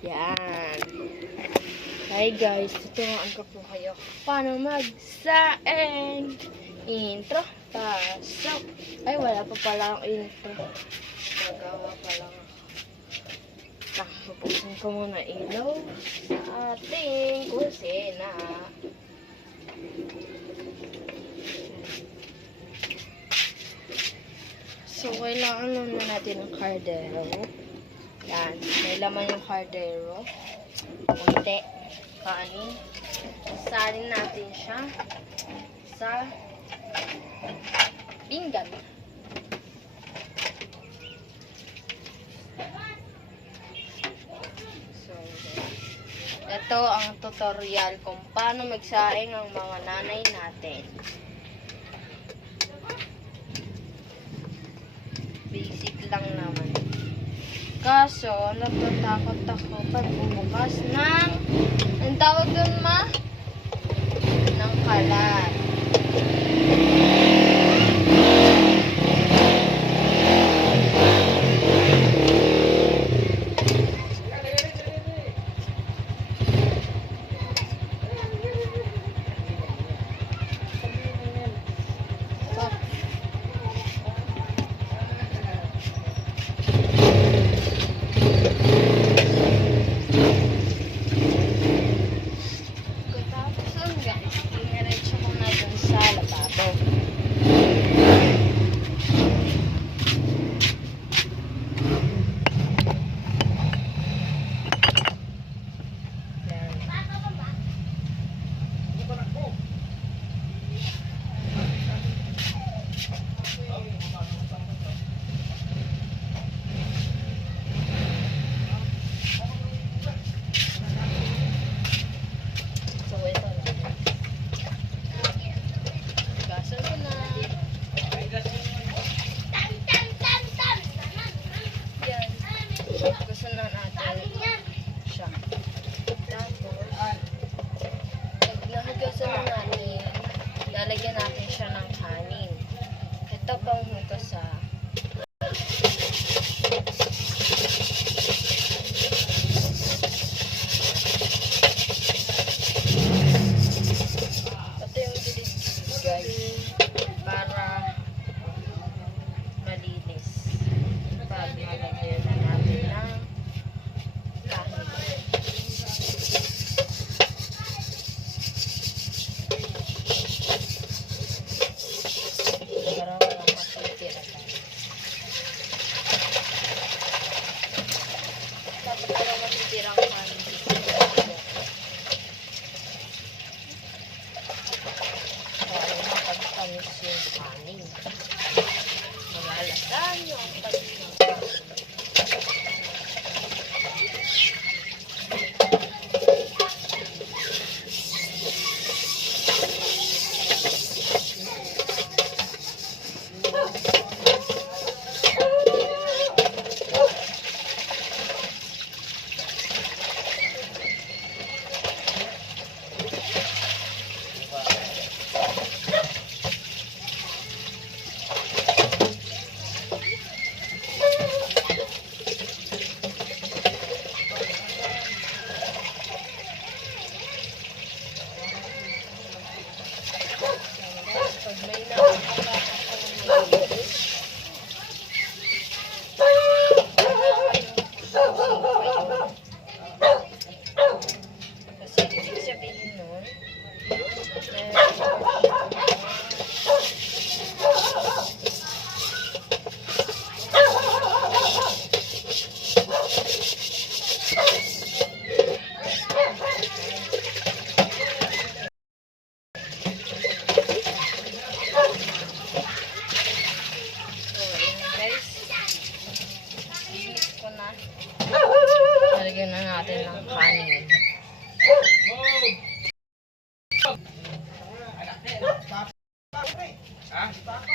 Yan. Hi guys, tuturuan ko po kayo paano magsaing. Intro, pasok. Ay, wala pa pala ang intro. Nagawa pa lang ako. Nakapusin ko muna ilaw sa ating kusina. So, kailangan muna natin ng kardero. Yan. May laman yung kardero. Kunti. Kanin. Salin natin siya sa pinggan. So, ito ang tutorial kung paano magsaing ang mga nanay natin. Basic lang naman. Kaso, natatakot ako pag bumukas ng, ang tawag dun ma? Ng kalat.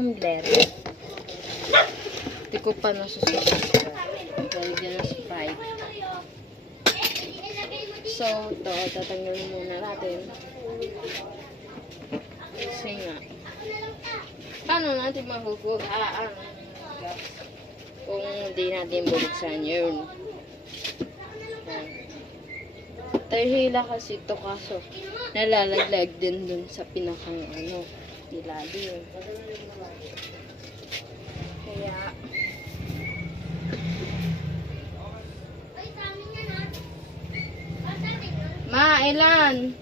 tumbler. Hindi ko pa nasusunod. Sprite. So, ito, tatanggalin muna natin. Kasi nga, paano natin makukuha ang gas kung hindi natin bubuksan yun? Tahila kasi ito kaso nalalaglag din dun sa pinakang ano, ilalim. Kaya, Ma, ilan?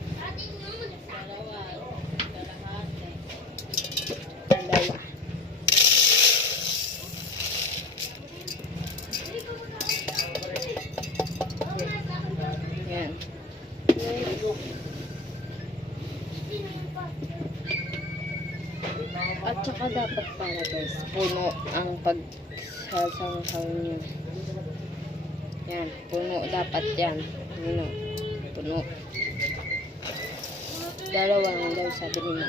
Dalawa. Yan. At saka dapat para guys, puno ang pagsasangkaw niyo. Yan, puno dapat yan. Puno. Puno. Dalawa lang daw sabi ni.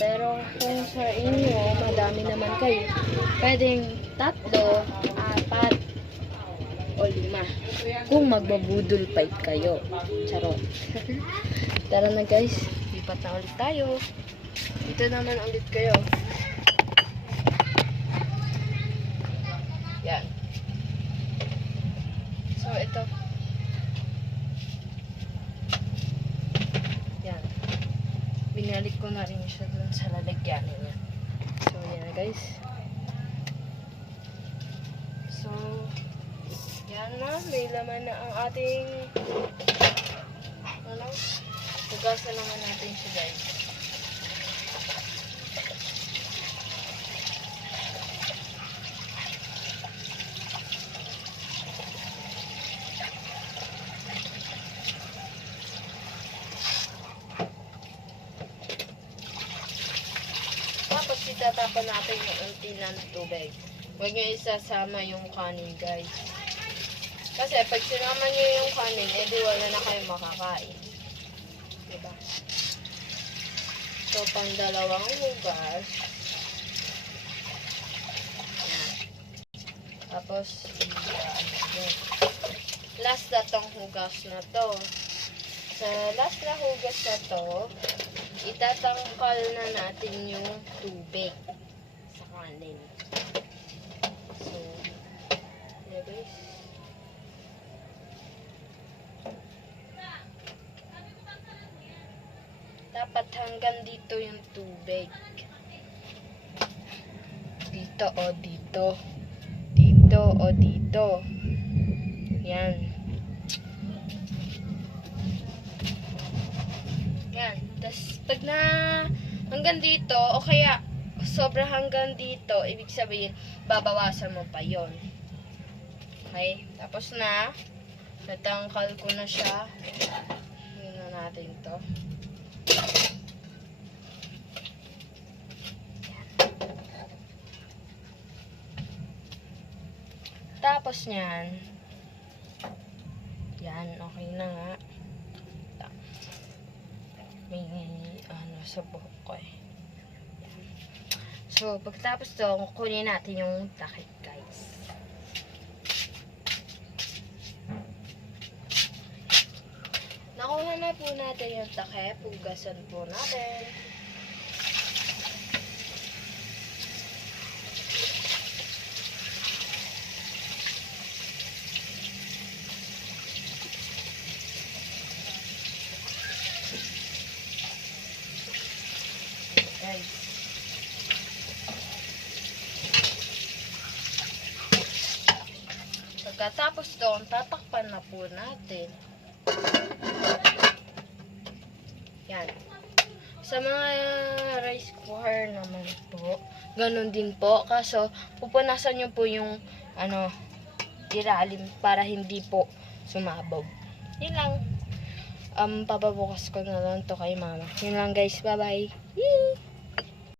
Pero kung sa inyo, madami naman kayo. Pwedeng tatlo, apat, o lima. Kung magbabudol fight kayo. Charot. Tara na guys, lipat na ulit tayo. Dito naman ulit kayo. Yan. So, ito. Yan. Binalik ko na rin siya dun sa lalagyan niya. So, yan na guys. So, yan na. May laman na ang ating ano? Hugasan naman natin siya guys. Itatapan natin yung unti ng tubig. Huwag nyo isasama yung kanin guys. Kasi pag sinama nyo yung kanin, edi wala na kayo makakain. Diba? So, pang dalawang hugas. Tapos, yan. last na tong hugas na to. Sa last na hugas na to, itatangkal na natin yung tubig sa kanin. So, yeah guys. Dapat hanggang dito yung tubig. Dito o dito. Dito o dito. Yan. Yan. Tapos, pag na hanggang dito, o kaya sobra hanggang dito, ibig sabihin, babawasan mo pa yon Okay? Tapos na, natangkal ko na siya. Na natin to. Tapos niyan, yan, okay na nga. May, ano, sa buhok ko eh. So, pagkatapos to, kunin natin yung takip, guys. Nakuha na po natin yung takip. Hugasan po natin. Guys. Pagkatapos doon, tatakpan na po natin. Yan. Sa mga rice cooker naman po, ganun din po. Kaso, pupunasan nyo po yung, ano, ilalim para hindi po sumabog. Yun lang. Um, papabukas ko na lang to kay mama. Yun lang guys. Bye-bye. Yee!